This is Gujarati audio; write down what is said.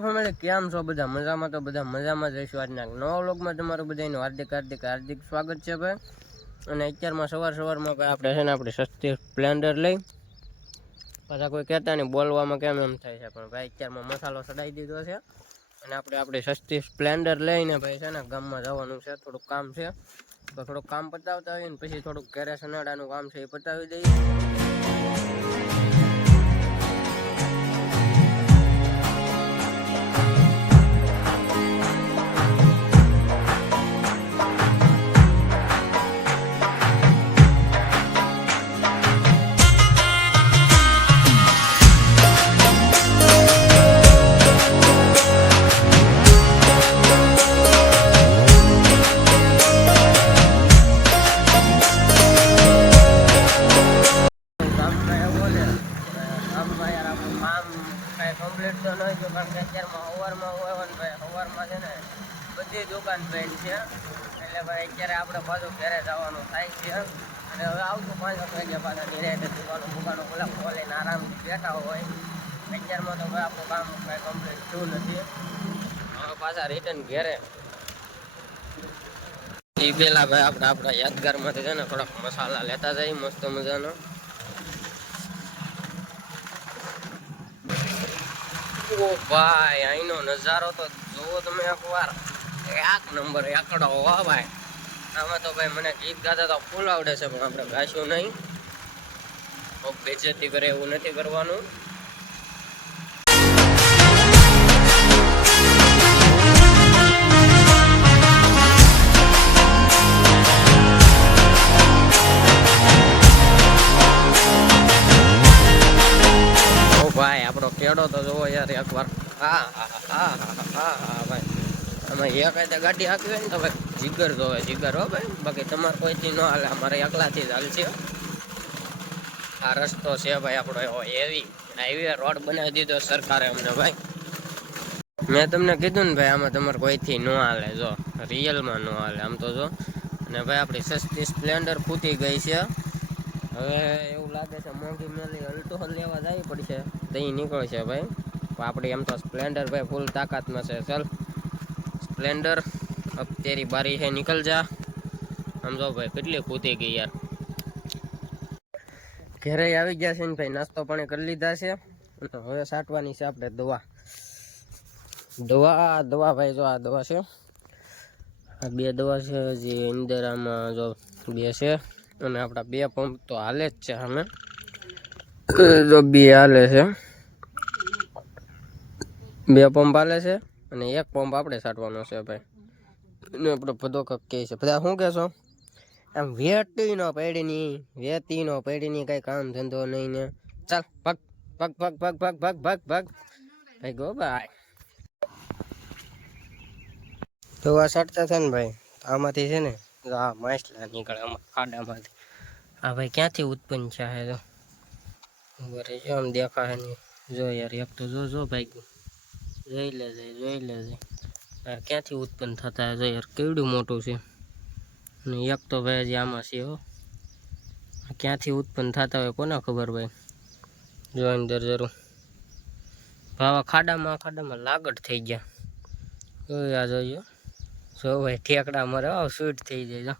યુટ્યુબ ફેમિલી કેમ છો બધા મજામાં? તો બધા મજામાં જઈશું. આજના નવા વ્લોગમાં તમારું બધાનું હાર્દિક સ્વાગત છે ભાઈ. અને અત્યારમાં સવારમાં ભાઈ આપણે છે ને આપણી સસ્તી સ્પ્લેન્ડર લઈ પાછા કોઈ કહેતા નહીં બોલવામાં કેમ એમ થાય છે, પણ ભાઈ અત્યારમાં મસાલો ચડાવી દીધો છે અને આપણે આપણી સસ્તી સ્પ્લેન્ડર લઈને ભાઈ છે ને ગામમાં જવાનું છે. થોડુંક કામ છે તો થોડુંક કામ પતાવતા હોય ને પછી થોડુંક ઘરે સનાડાનું કામ છે એ પતાવી દઈએ. કમ્પ્લીટ તો નહીં જો, કારણ કે અત્યારમાં સવારમાં હોય ને ભાઈ સવારમાં છે ને બધી દુકાન બંધ છે, એટલે ભાઈ અત્યારે આપણે પાછું ઘરે જવાનું થાય છે. અને હવે આવતું 5 વાગ્યા પાછા નિરાતે દુકાનો ખોલીને આરામથી બેઠા હોય. અત્યારમાં તો ભાઈ આપણું કામ કાંઈ કમ્પ્લીટ થયું નથી. હવે પાછા રિટર્ન ઘરે એ પહેલાં ભાઈ આપણે આપણા યાદગારમાંથી છે ને થોડાક મસાલા લેતા જઈએ મસ્ત મજાનો. ઓ ભાઈ અહીંનો નજારો તો જોવો તમે એકવાર, એક નંબર એકડો હો ભાઈ. આમાં તો ભાઈ મને ગીત ગાતા તો ફૂલ આવડે છે, પણ આપણે ગાશું નહીં. બેજતી કરે એવું નથી કરવાનું. ભાઈ આપણો કેડો તો જોવો યાર એકવાર. હા ભાઈ આમાં એક ગાડી હાંકવી હોય ને તો ભાઈ જીગર જોવે, જીગર હો ભાઈ. બાકી તમારે કોઈથી ન હાલે, અમારે એકલાથી જ હાલશે. આ રસ્તો છે ભાઈ આપણો એવો હેવી હાઈવે રોડ બનાવી દીધો સરકારે અમને ભાઈ. મેં તમને કીધું ને ભાઈ આમાં તમારે કોઈથી ન હાલે, જો રિયલમાં ન હાલે આમ તો જો. અને ભાઈ આપણી સસ્તી સ્પ્લેન્ડર ફૂટી ગઈ છે. હવે એવું લાગે છે મોંઘી મેલી અલ્ટો લેવા જવી પડશે, તઈ નીકળશે ભાઈ. આપણી એમ તો સ્પ્લેન્ડર ભાઈ ફૂલ તાકાતમાં છે. ચાલ સ્પ્લેન્ડર અબ તેરી બારી હે નીકળ જા. આમ જો ભાઈ કેટલી ફૂટી ગઈ યાર. ઘરે આવી ગયા છે ને ભાઈ, નાસ્તો પાણી કરી લીધા છે. હવે સાટવાની છે આપણે દવા ભાઈ. જો આ દવા છે, આ 2 દવા છે જે અંદર આમાં જો 2 છે. અને આપણા 2 પંપ તો હાલે જ છે. અમે જો 2 હાલે છે, 2 પંપ હાલે છે અને 1 પંપ આપણે છાંટવાનો છે ભાઈ. એને આપણો બધો કક કહે છે બધા શું કહેશો, આમ વેતી નો પેડીની કઈ કામ ધંધો નહીં ને. ચાલ પગ ભાઈ ગો ભાઈ. દવા છાંટતા છે ને ભાઈ, આમાંથી છે ને આ માછલા નીકળે આમાં ખાડામાંથી. આ ભાઈ ક્યાંથી ઉત્પન્ન થયા છે બરે જો આમ દેખાય નહીં. જો યાર એક તો જો ભાઈ જોઈ લેજે. ક્યાંથી ઉત્પન્ન થતા જો યાર કેવડું મોટું છે. અને એક તો ભાઈ હજી આમાં છે હો, ક્યાંથી ઉત્પન્ન થતા હોય કોને ખબર ભાઈ. જો અંદર જરૂર ભાવા ખાડામાં લાગડ થઈ ગયા. જોઈએ જો ભાઈ ઠેકડા મરે સ્વીટ થઈ જાય.